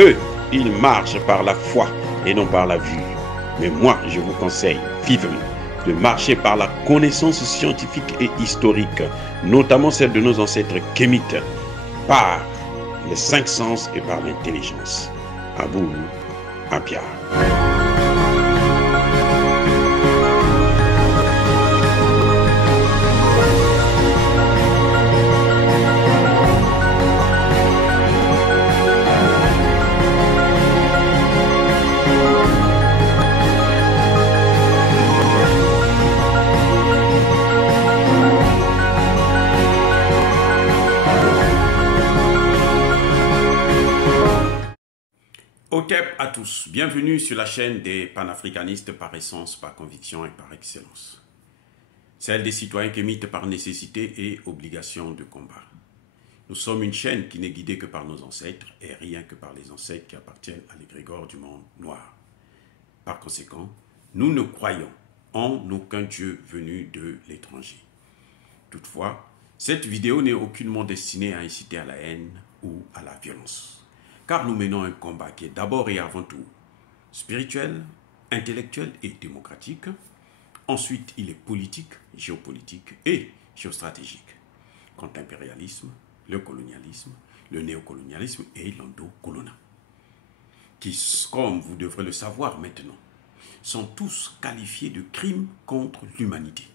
Eux, ils marchent par la foi et non par la vue. Mais moi, je vous conseille vivement de marcher par la connaissance scientifique et historique, notamment celle de nos ancêtres kémites, par les cinq sens et par l'intelligence. Abou Abia. Otep à tous, bienvenue sur la chaîne des panafricanistes par essence, par conviction et par excellence. Celle des citoyens kémites par nécessité et obligation de combat. Nous sommes une chaîne qui n'est guidée que par nos ancêtres et rien que par les ancêtres qui appartiennent à l'égrégore du monde noir. Par conséquent, nous ne croyons en aucun Dieu venu de l'étranger. Toutefois, cette vidéo n'est aucunement destinée à inciter à la haine ou à la violence. Car nous menons un combat qui est d'abord et avant tout spirituel, intellectuel et démocratique. Ensuite, il est politique, géopolitique et géostratégique. Contre l'impérialisme, le colonialisme, le néocolonialisme et l'endocolonat. Qui, comme vous devrez le savoir maintenant, sont tous qualifiés de crimes contre l'humanité.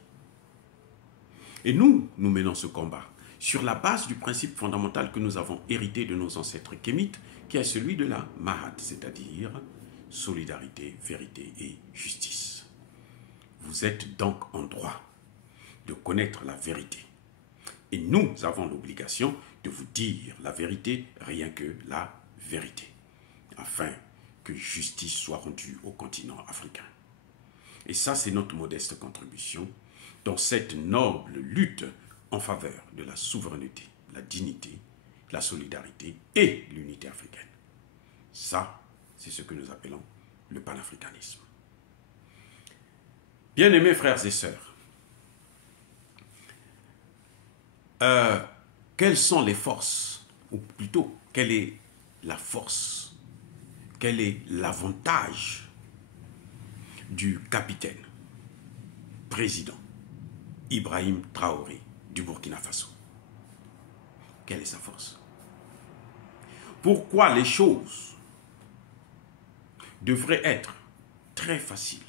Et nous menons ce combat sur la base du principe fondamental que nous avons hérité de nos ancêtres kémites, qui est celui de la Mahat, c'est-à-dire solidarité, vérité et justice. Vous êtes donc en droit de connaître la vérité. Et nous avons l'obligation de vous dire la vérité, rien que la vérité, afin que justice soit rendue au continent africain. Et ça, c'est notre modeste contribution dans cette noble lutte en faveur de la souveraineté, la dignité, la solidarité et l'unité africaine. Ça, c'est ce que nous appelons le panafricanisme. Bien-aimés frères et sœurs, quelles sont les forces, ou plutôt, quelle est la force, quel est l'avantage du capitaine, président Ibrahim Traoré du Burkina Faso? Quelle est sa force? Pourquoi les choses devraient être très faciles?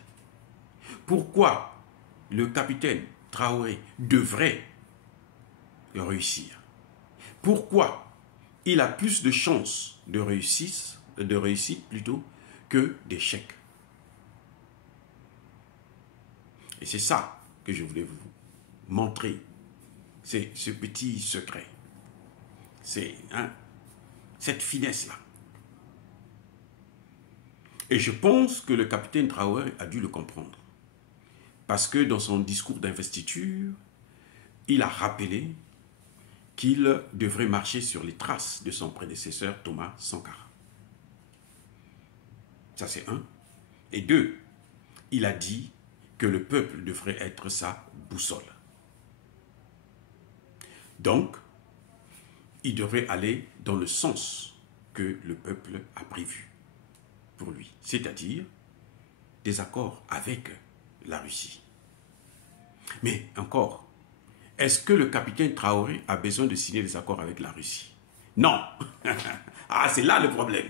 Pourquoi le capitaine Traoré devrait réussir? Pourquoi il a plus de chances de réussite plutôt que d'échec? Et c'est ça que je voulais vous montrer. C'est ce petit secret. C'est cette finesse-là. Et je pense que le capitaine Traoré a dû le comprendre. Parce que dans son discours d'investiture, il a rappelé qu'il devrait marcher sur les traces de son prédécesseur Thomas Sankara. Ça c'est un. Et deux, il a dit que le peuple devrait être sa boussole. Donc, il devrait aller dans le sens que le peuple a prévu pour lui, c'est-à-dire des accords avec la Russie. Mais encore, est-ce que le capitaine Traoré a besoin de signer des accords avec la Russie? Non. Ah, c'est là le problème.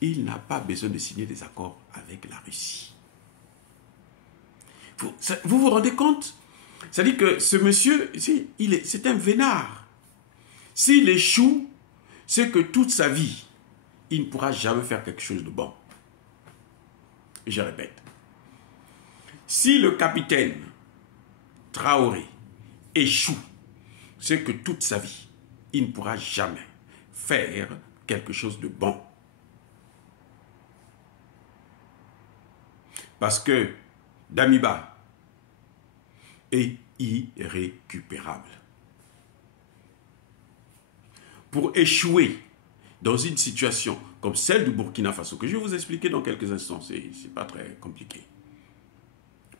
Il n'a pas besoin de signer des accords avec la Russie. Vous vous rendez compte? C'est-à-dire que ce monsieur, c'est un vénard. S'il échoue, c'est que toute sa vie, il ne pourra jamais faire quelque chose de bon. Je répète. Si le capitaine Traoré échoue, c'est que toute sa vie, il ne pourra jamais faire quelque chose de bon. Parce que Damiba est irrécupérable. Pour échouer dans une situation comme celle du Burkina Faso, que je vais vous expliquer dans quelques instants, c'est pas très compliqué.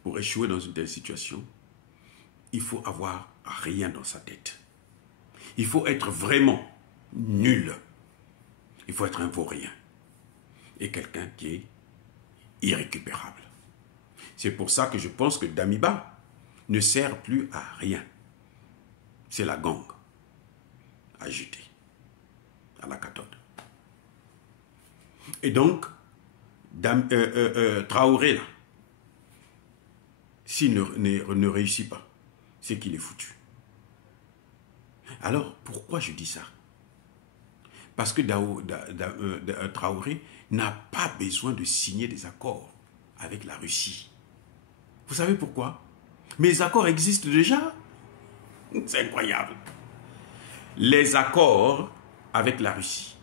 Pour échouer dans une telle situation, il faut avoir rien dans sa tête. Il faut être vraiment nul. Il faut être un vaurien. est quelqu'un qui est irrécupérable. C'est pour ça que je pense que Damiba ne sert plus à rien. C'est la gangue à jeter à la cathode. Et donc, Traoré, là, s'il ne réussit pas, c'est qu'il est foutu. Alors, pourquoi je dis ça? Parce que Traoré n'a pas besoin de signer des accords avec la Russie. Vous savez pourquoi? Mais les accords existent déjà. C'est incroyable. Les accords avec la Russie,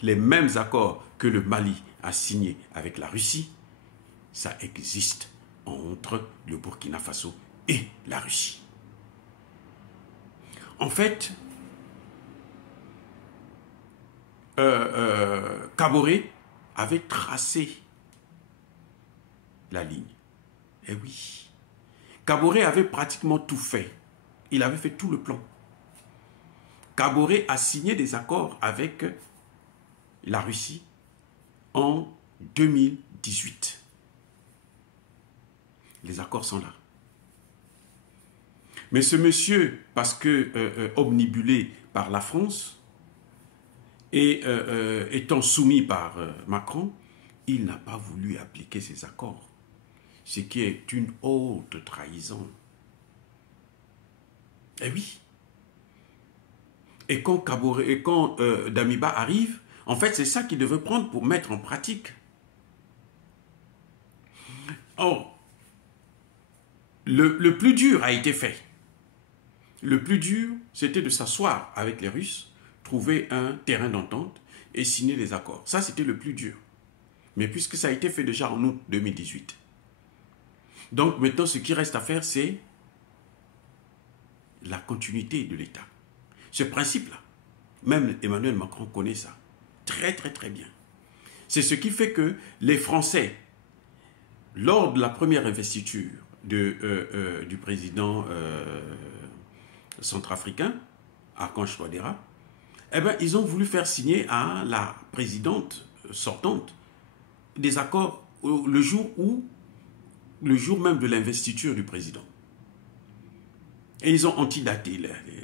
les mêmes accords que le Mali a signés avec la Russie, ça existe entre le Burkina Faso et la Russie. En fait, Kaboré avait tracé la ligne. Eh oui. Kaboré avait pratiquement tout fait. Il avait fait tout le plan. Kaboré a signé des accords avec la Russie en 2018. Les accords sont là. Mais ce monsieur, parce que omnibulé par la France et étant soumis par Macron, il n'a pas voulu appliquer ces accords. Ce qui est une haute trahison. Eh oui. Et quand Damiba arrive, en fait, c'est ça qu'il devait prendre pour mettre en pratique. Or, le plus dur a été fait. Le plus dur, c'était de s'asseoir avec les Russes, trouver un terrain d'entente et signer des accords. Ça, c'était le plus dur. Mais puisque ça a été fait déjà en août 2018. Donc maintenant, ce qui reste à faire, c'est la continuité de l'État. Ce principe-là, même Emmanuel Macron connaît ça très très très bien. C'est ce qui fait que les Français, lors de la première investiture du président centrafricain, Archange Touadéra, eh ben, ils ont voulu faire signer à la présidente sortante des accords le jour même de l'investiture du président. Et ils ont antidaté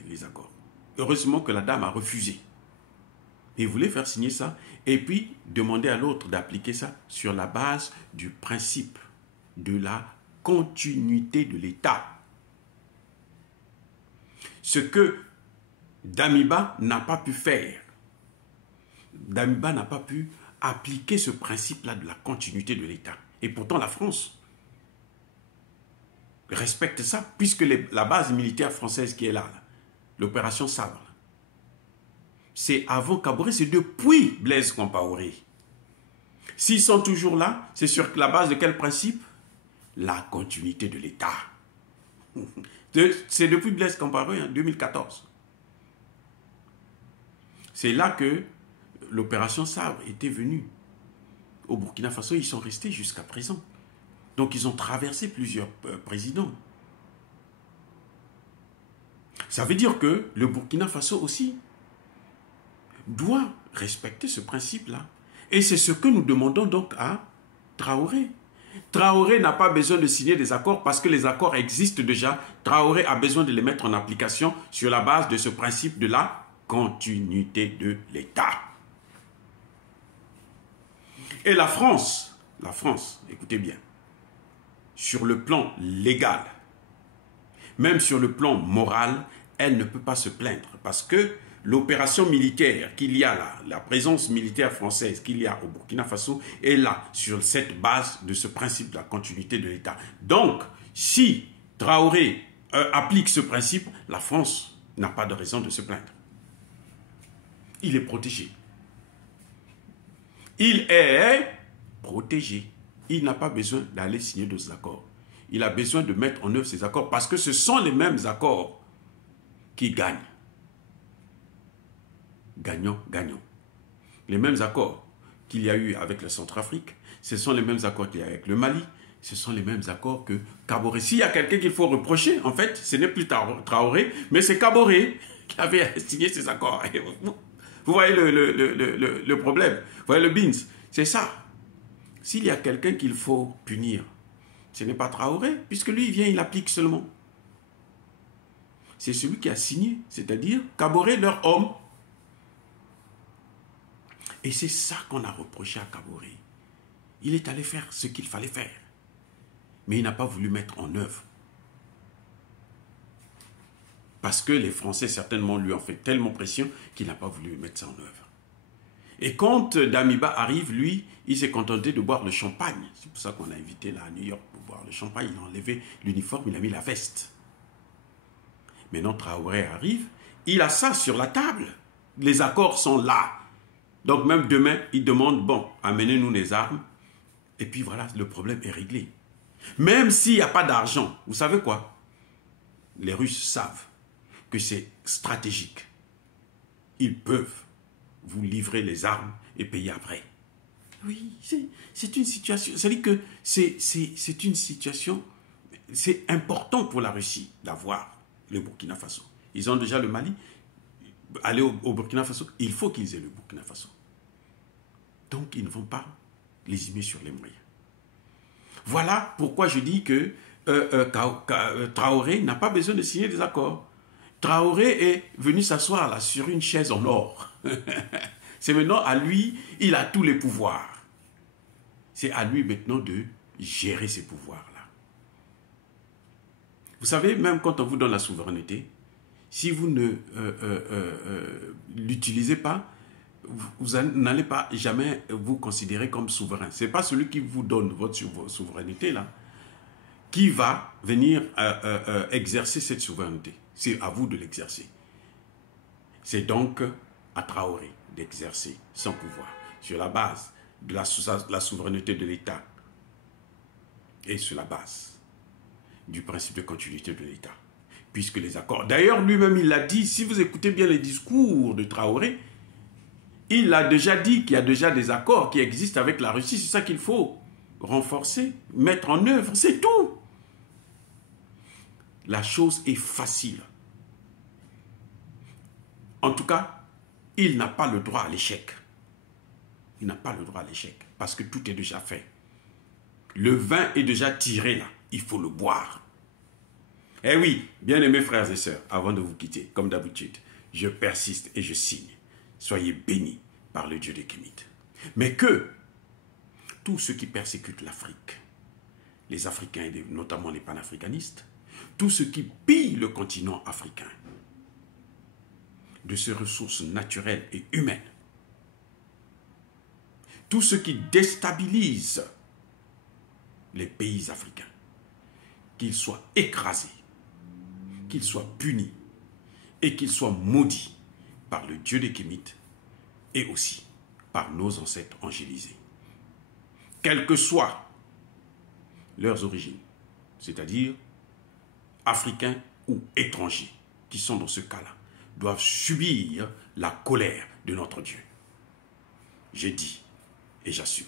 les accords. Heureusement que la dame a refusé. Et voulait faire signer ça et puis demander à l'autre d'appliquer ça sur la base du principe de la continuité de l'État. Ce que Damiba n'a pas pu faire. Damiba n'a pas pu appliquer ce principe-là de la continuité de l'État. Et pourtant la France respecte ça, puisque la base militaire française qui est là, l'opération Sabre, c'est avant Kaboré, c'est depuis Blaise Compaoré. S'ils sont toujours là, c'est sur la base de quel principe? La continuité de l'État. C'est depuis Blaise Compaoré, en 2014. C'est là que l'opération Sabre était venue. Au Burkina Faso, ils sont restés jusqu'à présent. Donc, ils ont traversé plusieurs présidents. Ça veut dire que le Burkina Faso aussi doit respecter ce principe-là. Et c'est ce que nous demandons donc à Traoré. Traoré n'a pas besoin de signer des accords parce que les accords existent déjà. Traoré a besoin de les mettre en application sur la base de ce principe de la continuité de l'État. Et la France, écoutez bien, sur le plan légal, même sur le plan moral, elle ne peut pas se plaindre parce que l'opération militaire qu'il y a là, la présence militaire française qu'il y a au Burkina Faso est là, sur cette base de ce principe de la continuité de l'État. Donc, si Traoré applique ce principe, la France n'a pas de raison de se plaindre. Il est protégé. Il est protégé. Il n'a pas besoin d'aller signer d'autres accords. Il a besoin de mettre en œuvre ces accords parce que ce sont les mêmes accords qui gagnent. Gagnant, gagnant. Les mêmes accords qu'il y a eu avec la Centrafrique, ce sont les mêmes accords qu'il y a avec le Mali, ce sont les mêmes accords que Kaboré. S'il y a quelqu'un qu'il faut reprocher, en fait, ce n'est plus Traoré, mais c'est Kaboré qui avait signé ces accords. Vous voyez le problème, vous voyez le beans. C'est ça. S'il y a quelqu'un qu'il faut punir, ce n'est pas Traoré, puisque lui, il vient, il applique seulement. C'est celui qui a signé, c'est-à-dire Kaboré, leur homme. Et c'est ça qu'on a reproché à Kaboré. Il est allé faire ce qu'il fallait faire. Mais il n'a pas voulu mettre en œuvre. Parce que les Français, certainement, lui ont fait tellement pression qu'il n'a pas voulu mettre ça en œuvre. Et quand Damiba arrive, lui, il s'est contenté de boire le champagne. C'est pour ça qu'on l'a invité là à New York pour boire le champagne. Il a enlevé l'uniforme, il a mis la veste. Maintenant, Traoré arrive, il a ça sur la table. Les accords sont là. Donc même demain, il demande, bon, amenez-nous les armes. Et puis voilà, le problème est réglé. Même s'il n'y a pas d'argent, vous savez quoi? Les Russes savent que c'est stratégique. Ils peuvent vous livrer les armes et payer après. Oui, c'est une situation, c'est-à-dire que c'est une situation, c'est important pour la Russie d'avoir le Burkina Faso. Ils ont déjà le Mali, aller au Burkina Faso, il faut qu'ils aient le Burkina Faso. Donc ils ne vont pas lésimer sur les moyens. Voilà pourquoi je dis que Traoré n'a pas besoin de signer des accords. Traoré est venu s'asseoir là sur une chaise en or. C'est maintenant à lui, il a tous les pouvoirs. C'est à lui maintenant de gérer ces pouvoirs-là. Vous savez, même quand on vous donne la souveraineté, si vous ne l'utilisez pas, vous n'allez pas jamais vous considérer comme souverain. Ce n'est pas celui qui vous donne votre souveraineté là, qui va venir exercer cette souveraineté. C'est à vous de l'exercer. C'est donc à Traoré d'exercer son pouvoir sur la base de la souveraineté de l'État et sur la base du principe de continuité de l'État. Puisque les accords... D'ailleurs, lui-même, il l'a dit, si vous écoutez bien les discours de Traoré, il a déjà dit qu'il y a déjà des accords qui existent avec la Russie. C'est ça qu'il faut renforcer, mettre en œuvre, c'est tout. La chose est facile. En tout cas, il n'a pas le droit à l'échec. Il n'a pas le droit à l'échec parce que tout est déjà fait. Le vin est déjà tiré là, il faut le boire. Eh oui, bien-aimés frères et sœurs, avant de vous quitter, comme d'habitude, je persiste et je signe. Soyez bénis par le Dieu des Kémites. Mais que tous ceux qui persécutent l'Afrique, les Africains et notamment les panafricanistes, tous ceux qui pillent le continent africain de ses ressources naturelles et humaines, tous ceux qui déstabilisent les pays africains, qu'ils soient écrasés, qu'ils soient punis et qu'ils soient maudits par le Dieu des Kémites et aussi par nos ancêtres angélisés. Quelles que soient leurs origines, c'est-à-dire africains ou étrangers, qui sont dans ce cas-là, doivent subir la colère de notre Dieu. J'ai dit et j'assume.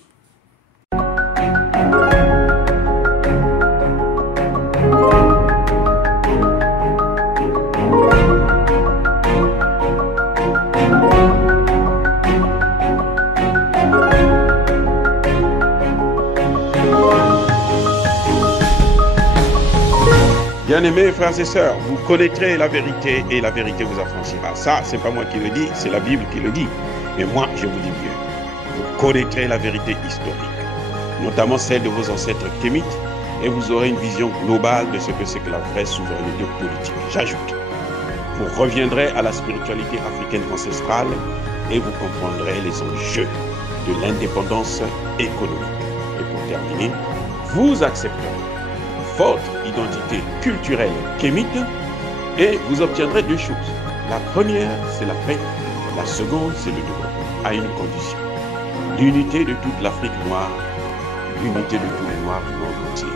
Bien-aimés frères et sœurs, vous connaîtrez la vérité et la vérité vous affranchira. Ça, c'est pas moi qui le dis, c'est la Bible qui le dit. Mais moi, je vous dis mieux. Vous connaîtrez la vérité historique, notamment celle de vos ancêtres kémites, et vous aurez une vision globale de ce que c'est que la vraie souveraineté politique. J'ajoute, vous reviendrez à la spiritualité africaine ancestrale et vous comprendrez les enjeux de l'indépendance économique. Et pour terminer, vous accepterez votre identité culturelle kémite et vous obtiendrez deux choses. La première, c'est la paix. La seconde, c'est le développement, à une condition. L'unité de toute l'Afrique noire, l'unité de tous les Noirs du monde entier.